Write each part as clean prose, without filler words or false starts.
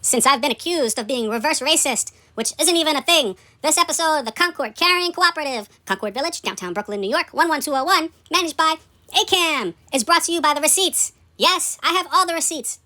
Since I've been accused of being reverse racist, which isn't even a thing, this episode of the Koncord Carrying Cooperative, Koncord Village, downtown Brooklyn, New York, 11201, managed by AKAM, is brought to you by the receipts. Yes, I have all the receipts.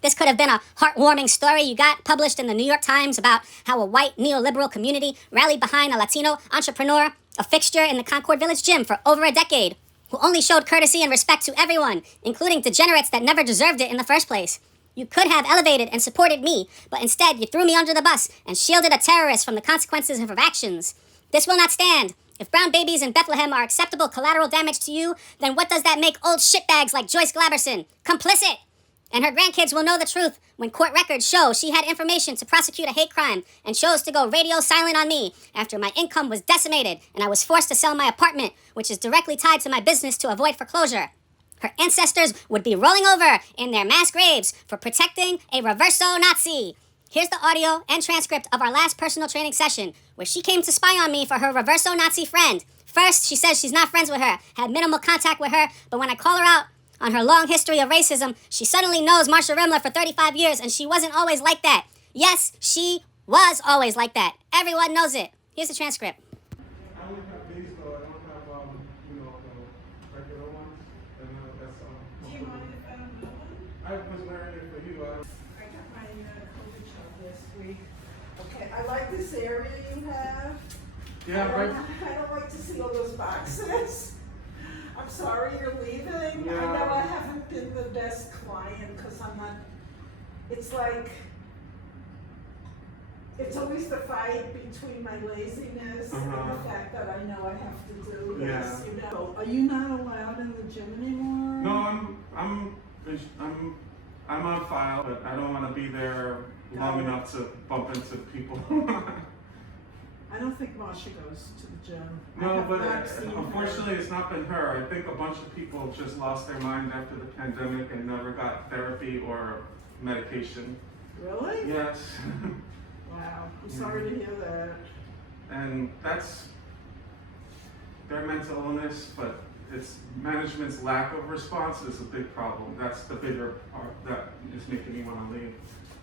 This could have been a heartwarming story you got published in the New York Times about how a white neoliberal community rallied behind a Latino entrepreneur, a fixture in the Concord Village gym for over a decade, who only showed courtesy and respect to everyone, including degenerates that never deserved it in the first place. You could have elevated and supported me, but instead you threw me under the bus and shielded a terrorist from the consequences of her actions. This will not stand. If brown babies in Bethlehem are acceptable collateral damage to you, then what does that make old shitbags like Joyce Glaberson complicit? And her grandkids will know the truth when court records show she had information to prosecute a hate crime and chose to go radio silent on me after my income was decimated and I was forced to sell my apartment, which is directly tied to my business, to avoid foreclosure. Her ancestors would be rolling over in their mass graves for protecting a reverso Nazi. Here's the audio and transcript of our last personal training session, where she came to spy on me for her reverso Nazi friend. First, she says she's not friends with her, had minimal contact with her, but when I call her out on her long history of racism, she suddenly knows Marsha Rimler for 35 years, and she wasn't always like that. Yes, she was always like that. Everyone knows it. Here's the transcript. I only have these though. I don't have, the regular ones. And that's Do you mind if I don't know one? I was wearing it for you. I got my COVID shot this week. Okay, I like this area you have. Yeah, right. I don't like to see all those boxes. I'm sorry you're leaving. Yeah. I know I haven't been the best client because I'm not, it's like, it's always the fight between my laziness and the fact that I know I have to do this, you know. Are you not allowed in the gym anymore? No, I'm on file, but I don't want to be there long enough to bump into people. I don't think Marsha goes to the gym. No, but unfortunately it's not been her. I think a bunch of people just lost their mind after the pandemic and never got therapy or medication. Really? Yes. Wow, I'm sorry to hear that. And that's their mental illness, but it's management's lack of response is a big problem. That's the bigger part that is making me want to leave.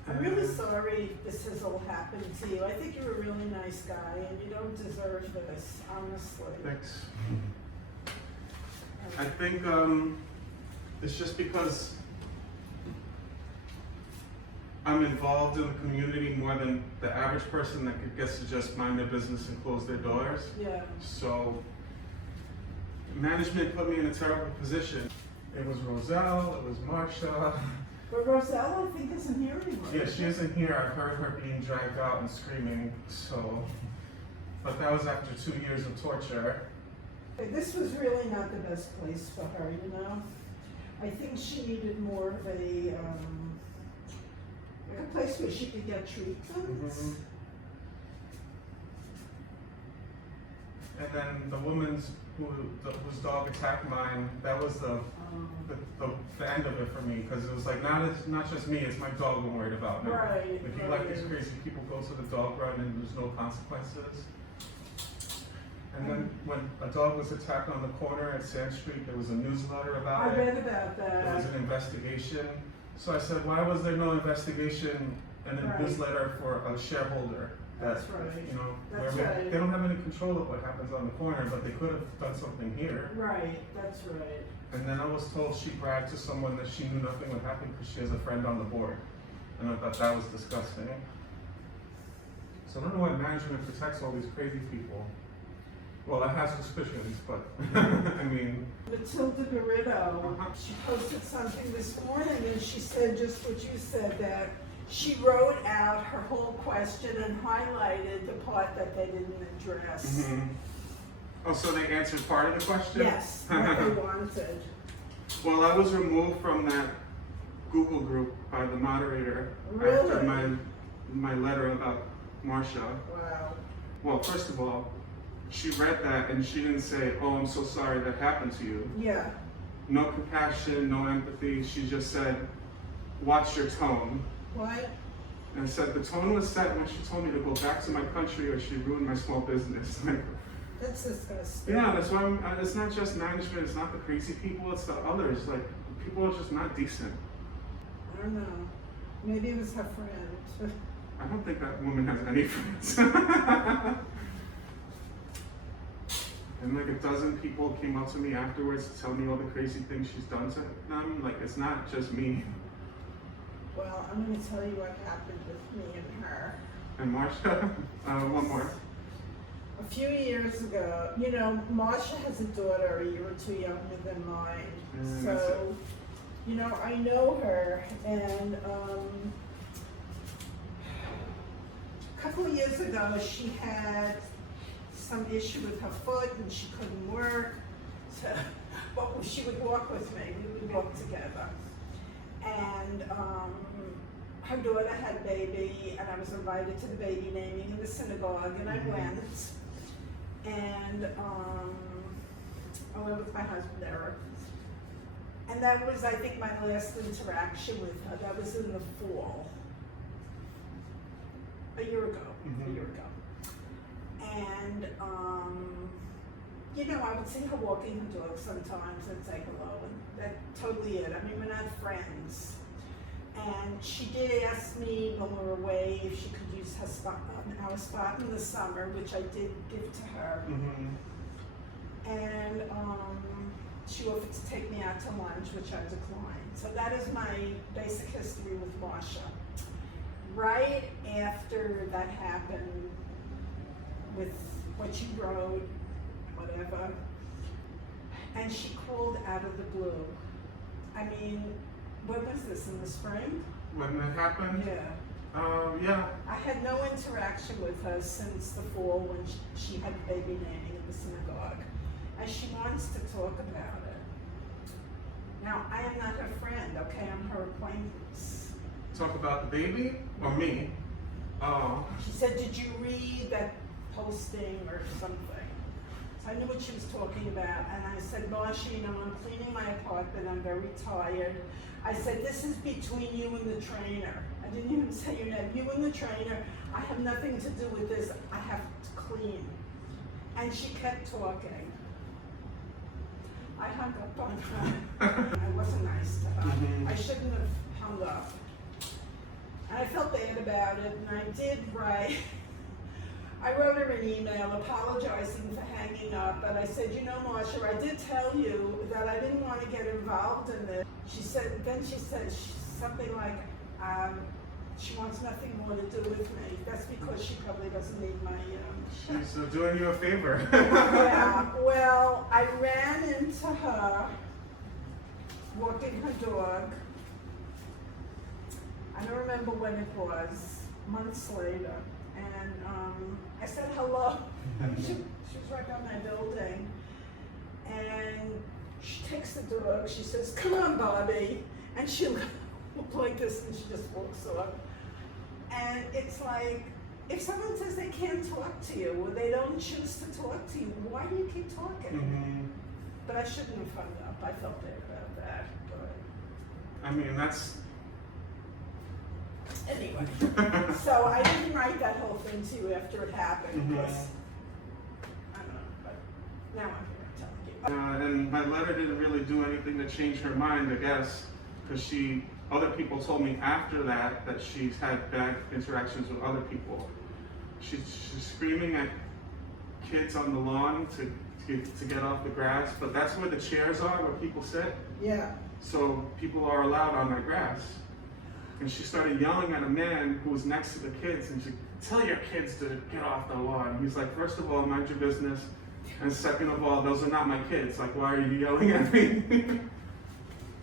I'm really sorry this has all happened to you. I think you're a really nice guy and you don't deserve this, honestly. Thanks. I think it's just because I'm involved in the community more than the average person that gets to just mind their business and close their doors. Yeah. So management put me in a terrible position. It was Roselle, it was Marsha. But Rosella, I think, isn't here anymore. Yeah, she isn't here. I heard her being dragged out and screaming, so. But that was after 2 years of torture. This was really not the best place for her, you know? I think she needed more of a place where she could get treatment. And then the woman's whose dog attacked mine, that was the end of it for me, because it was like not just me, it's my dog I'm worried about now. Right. If you let these crazy people go to the dog run and there's no consequences. And then when a dog was attacked on the corner at Sand Street, there was a newsletter about I it. read about that. There was an investigation. So I said, why was there no investigation and a newsletter for a shareholder? That's right. You know, That's where right. they don't have any control of what happens on the corner, but they could have done something here. Right, that's right. And then I was told she bragged to someone that she knew nothing would happen because she has a friend on the board. And I thought that was disgusting. So I don't know why management protects all these crazy people. Well, I have suspicions, but I mean. Matilda Garrido, she posted something this morning and she said just what you said, that she wrote out her whole question and highlighted the part that they didn't address. Oh, so they answered part of the question? Yes, what they wanted. Well, I was removed from that Google group by the moderator Really? after my letter about Marsha. Wow. Well, first of all, she read that and she didn't say, oh, I'm so sorry that happened to you. Yeah. No compassion, no empathy. She just said, watch your tone. What? And said the tone was set when she told me to go back to my country or she ruined my small business. That's disgusting. Yeah, that's why it's not just management, it's not the crazy people, it's the others. Like, people are just not decent. I don't know. Maybe it was her friend. I don't think that woman has any friends. And like a dozen people came up to me afterwards to tell me all the crazy things she's done to them. Like, it's not just me. Well, I'm going to tell you what happened with me and her. And Marsha, one more. A few years ago, you know, Marsha has a daughter a year or two younger than mine. So, you know, I know her, and a couple of years ago, she had some issue with her foot and she couldn't work. So, but she would walk with me. We would walk together. And her daughter had a baby, and I was invited to the baby naming in the synagogue, and I went. And I went with my husband, Eric. And that was, I think, my last interaction with her. That was in the fall. A year ago. And, you know, I would see her walking her dog sometimes and say hello, and that's totally it. I mean, we're not friends. And she did ask me when we were away if she could use her spot, our spot in the summer, which I did give to her. And she offered to take me out to lunch, which I declined. So that is my basic history with Marsha. Right after that happened, with what you wrote, whatever, and she called out of the blue. I mean, what was this, in the spring? When that happened? Yeah. Yeah. I had no interaction with her since the fall when she had baby naming in the synagogue. And she wants to talk about it. Now, I am not her friend, okay? I'm her acquaintance. Talk about the baby or me? Oh. She said, did you read that posting or something? So I knew what she was talking about, and I said, Marsha, you know, I'm cleaning my apartment, I'm very tired. I said, this is between you and the trainer. I didn't even say your name. You and the trainer, I have nothing to do with this. I have to clean. And she kept talking. I hung up on her. I wasn't nice to her. I shouldn't have hung up. And I felt bad about it, and I did write. I wrote her an email apologizing for hanging up, but I said, you know, Marsha, I did tell you that I didn't want to get involved in this. She said something like, she wants nothing more to do with me. That's because she probably doesn't need my, She's doing you a favor. Yeah, well, I ran into her walking her dog. I don't remember when it was, months later. And I said hello. She was right by my building. And she takes the dog, she says, come on, Bobby. And she looked like this and she just walks off. And it's like, if someone says they can't talk to you or they don't choose to talk to you, why do you keep talking? But I shouldn't have hung up. I felt bad about that. But I mean, that's... Anyway, so I didn't write that whole thing to you after it happened because, I don't know, but now I'm here telling you. And my letter didn't really do anything to change her mind, I guess, because other people told me after that she's had bad interactions with other people. She's screaming at kids on the lawn to get off the grass, but that's where the chairs are, where people sit. Yeah. So people are allowed on their grass. And she started yelling at a man who was next to the kids, and she tell your kids to get off the lawn. He's like, first of all, mind your business. And second of all, those are not my kids. Like, why are you yelling at me?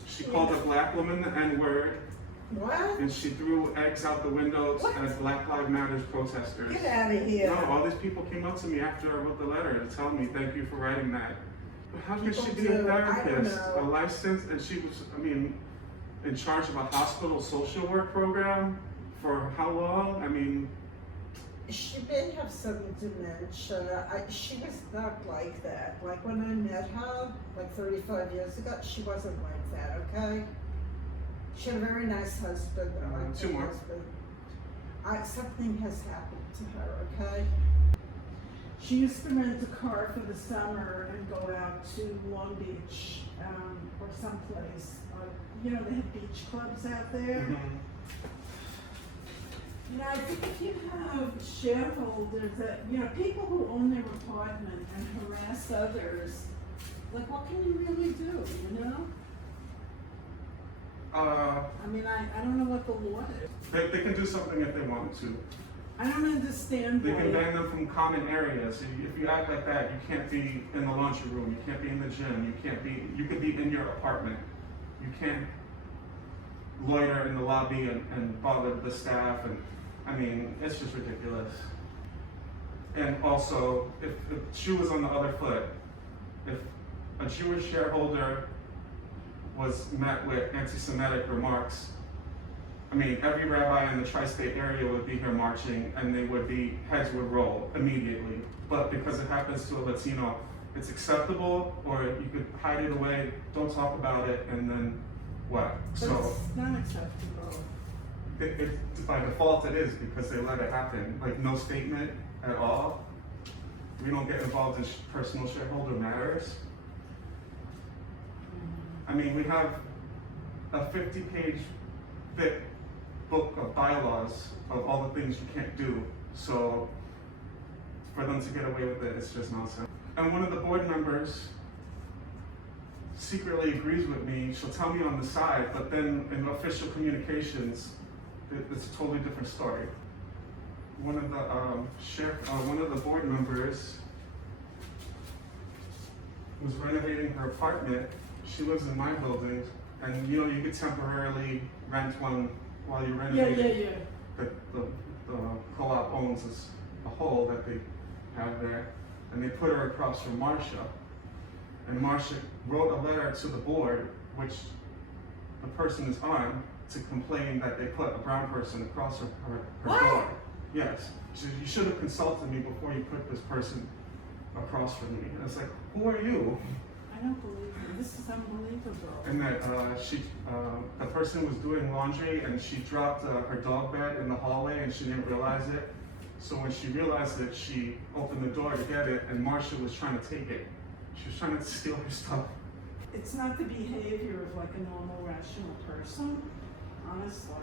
She called a black woman the N-word. What? And she threw eggs out the windows as Black Lives Matter protesters. Get out of here. No, all these people came up to me after I wrote the letter to tell me, thank you for writing that. But how could she be a therapist, a licensed, and she was, in charge of a hospital social work program for how long? She may have some dementia. She was not like that. Like when I met her, like 35 years ago, she wasn't like that, okay? She had a very nice husband. Two more. Something has happened to her, okay? She used to rent a car for the summer and go out to Long Beach or someplace. They have beach clubs out there. You know, I think if you have shareholders that, you know, people who own their apartment and harass others, like, what can you really do, you know? I mean, I don't know what the law is. They can do something if they want to. I don't understand They why. can ban them from common areas. If you act like that, you can't be in the laundry room, you can't be in the gym, you could be in your apartment. You can't loiter in the lobby and bother the staff, and I mean, it's just ridiculous. And also, if the shoe was on the other foot, if a Jewish shareholder was met with anti-Semitic remarks, I mean, every rabbi in the tri-state area would be here marching, and heads would roll immediately. But because it happens to a Latino, it's acceptable, or you could hide it away, don't talk about it, and then what? But So it's not acceptable. by default it is, because they let it happen. Like, no statement at all. We don't get involved in personal shareholder matters. I mean, we have a 50-page thick book of bylaws of all the things you can't do. So for them to get away with it, it's just nonsense. And one of the board members secretly agrees with me. She'll tell me on the side, but then in official communications, it's a totally different story. One of the board members was renovating her apartment. She lives in my building, and you know, you could temporarily rent one while you're renovating. Yeah. The co-op owns a hole that they have there, and they put her across from Marcia. And Marcia wrote a letter to the board, which the person is on, to complain that they put a brown person across her door. Yes. She said, you should have consulted me before you put this person across from me. And it's like, who are you? I don't believe it. This is unbelievable. And that the person was doing laundry, and she dropped her dog bed in the hallway, and she didn't realize it. So when she realized it, she opened the door to get it, and Marcia was trying to take it. She was trying to steal her stuff. It's not the behavior of like a normal, rational person, honestly.